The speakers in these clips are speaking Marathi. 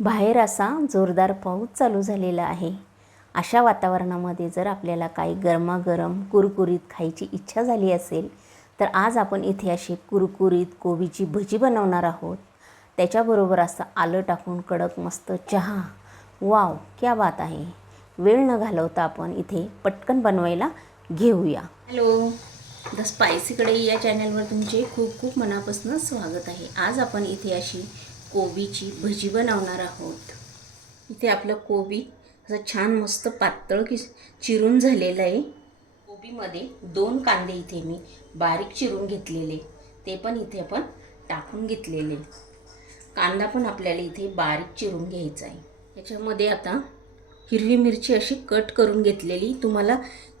बाहेर असा जोरदार पाऊस चालू झालेला आहे. अशा वातावरणामध्ये जर आपल्याला काही गरमागरम कुरकुरीत खायची इच्छा झाली असेल तर आज आपण इथे अशी कुरकुरीत कोबीची भजी बनवणार आहोत. त्याच्याबरोबर असं आलं टाकून कडक मस्त चहा. वाव क्या बात आहे. वेळ न घालवता आपण इथे पटकन बनवायला घेऊया. हॅलो द स्पायसीकडे या चॅनलवर तुमचे खूप खूप मनापासून स्वागत आहे. आज आपण इथे अशी कोबीची भजी बनवणार आहोत. इथे आपलं कोबी असं छान मस्त पातळ कि चिरून झालेलं आहे. कोबीमध्ये दोन कांदे इथे मी बारीक चिरून घेतलेले. ते पण इथे आपण टाकून घेतलेले. कांदा पण आपल्याला इथे बारीक चिरून घ्यायचा आहे. याच्यामध्ये आता हिरवी मिरची अशी कट करून घेतलेली. तुम्हाला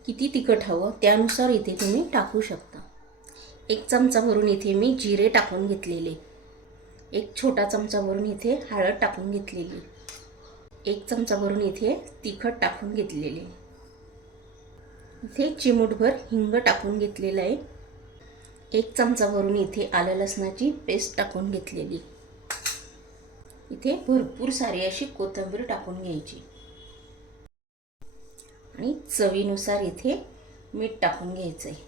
किती तिखट हवं त्यानुसार इथे तुम्ही टाकू शकता. एक चमचा भरून इथे मी जिरे टाकून घेतलेले. एक छोटा चमचा भरून इथे हळद टाकून घेतलेली. एक चमचा भरून इथे तिखट टाकून घेतलेली. इथे चिमूटभर हिंग टाकून घेतलेलं आहे. एक चमचा भरून इथे आलं लसणाची पेस्ट टाकून घेतलेली. इथे भरपूर सारी अशी कोथिंबीर टाकून घ्यायची. आणि चवीनुसार इथे मीठ टाकून घ्यायचं आहे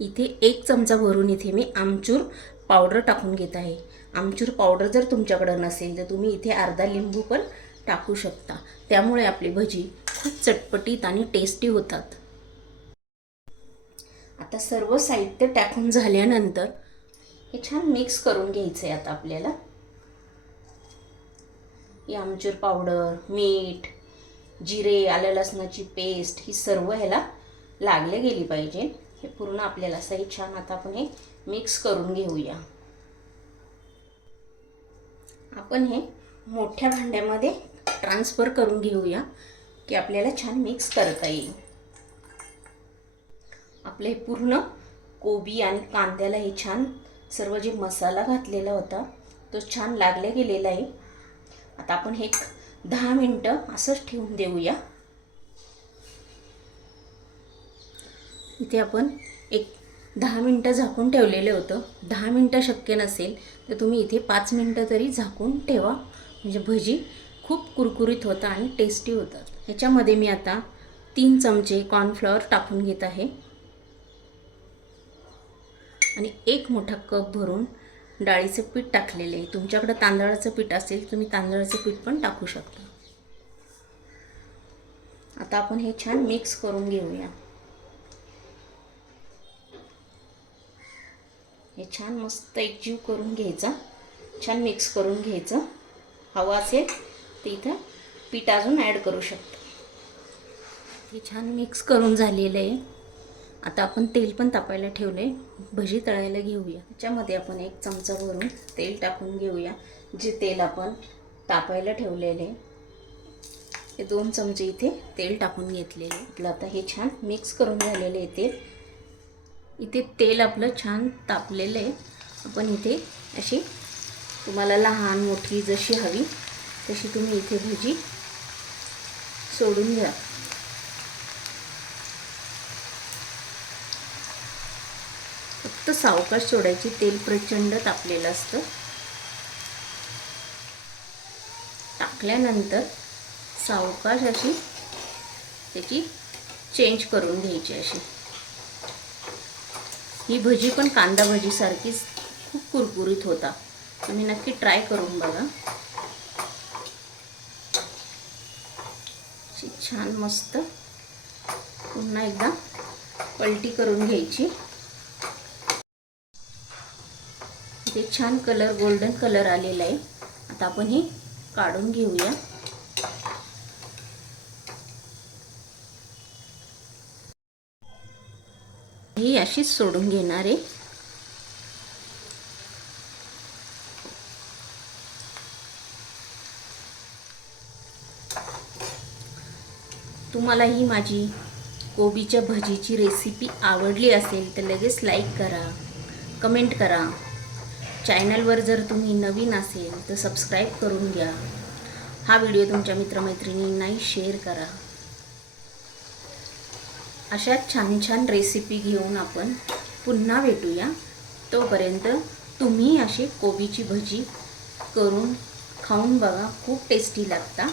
इथे एक चमचा भरून इथे मी आमचूर पावडर टाकून घेत आहे. आमचूर पावडर जर तुमच्याकडं नसेल तर तुम्ही इथे अर्धा लिंबू पण टाकू शकता. त्यामुळे आपली भजी खूप चटपटीत आणि टेस्टी होतात. आता सर्व साहित्य टाकून झाल्यानंतर हे छान मिक्स करून घ्यायचं आहे आता आपल्याला. ही आमचूर पावडर मीठ जिरे आलं लसणाची पेस्ट ही सर्व ह्याला लागले गेली पाहिजे. हे पूर्ण आपल्याला असंही छान आता आपण हे मिक्स करून घेऊया. आपण हे मोठ्या भांड्यामध्ये ट्रान्सफर करून घेऊया की आपल्याला छान मिक्स करता येईल. आपलं हे पूर्ण कोबी आणि कांद्याला हे छान सर्व जे मसाला घातलेला होता तो छान लागला गेलेला आहे. आता आपण हे दहा मिनटं असंच ठेवून देऊया. इथे आपण एक दहा मिनटं झाकून ठेवलेलं होतं. दहा मिनटं शक्य नसेल तर तुम्ही इथे पाच मिनटं तरी झाकून ठेवा. म्हणजे भजी खूप कुरकुरीत होतं आणि टेस्टी होतात ह्याच्यामध्ये मी आता तीन चमचे कॉर्नफ्लॉवर टाकून घेत आहे. आणि एक मोठा कप भरून डाळीचं पीठ टाकलेलं आहे. तुमच्याकडं तांदळाचं पीठ असेल तुम्ही तांदळाचं पीठ पण टाकू शकता. आता आपण हे छान मिक्स करून घेऊया. हे छान मस्त एकजीव करून घ्यायचा. छान मिक्स करून घ्यायचं. हवं असेल ते इथं पीठ अजून ॲड करू शकतो. हे छान मिक्स करून झालेलं आहे. आता आपण तेल पण तापायला ठेवलं आहे भजी तळायला घेऊया. त्याच्यामध्ये आपण एक चमचा भरून तेल टाकून घेऊया. जे तेल आपण तापायला ठेवलेले हे दोन चमचे इथे तेल टाकून घेतलेले आपलं आता हे छान मिक्स करून झालेले आहे तेल. इथे तेल आपलं छान तापलेलं आहे. आपण इथे अशी तुम्हाला लहान मोठी जशी हवी तशी तुम्ही इथे भजी सोडून घ्या फक्त सावकाश सोडायची तेल प्रचंड तापलेलं असतं. टाकल्यानंतर सावकाश अशी त्याची चेंज करून घ्यायची अशी. ही भजी पण कांदा भजीसारखीच खूप कुरकुरीत होता. तुम्ही नक्की ट्राय करून बघा. छान मस्त पुन्हा एकदा पलटी करून घ्यायची. ते छान कलर गोल्डन कलर आलेला आहे. आता आपण हे काढून घेऊया. ही अशीच सोडून घेणार आहे. तुम्हाला ही माझी कोबीच्या भजीची रेसिपी आवडली असेल तर लगेच लाईक करा कमेंट करा. चॅनलवर जर तुम्ही नवीन असेल तर सबस्क्राईब करून घ्या. हा व्हिडिओ तुमच्या मित्रमैत्रिणींनाही शेअर करा. अशा छान छान रेसिपी घेऊन आपण पुन्हा भेटूया. तोपर्यंत तुम्ही अशी कोबीची भजी करून खाऊन बघा खूप टेस्टी लागता.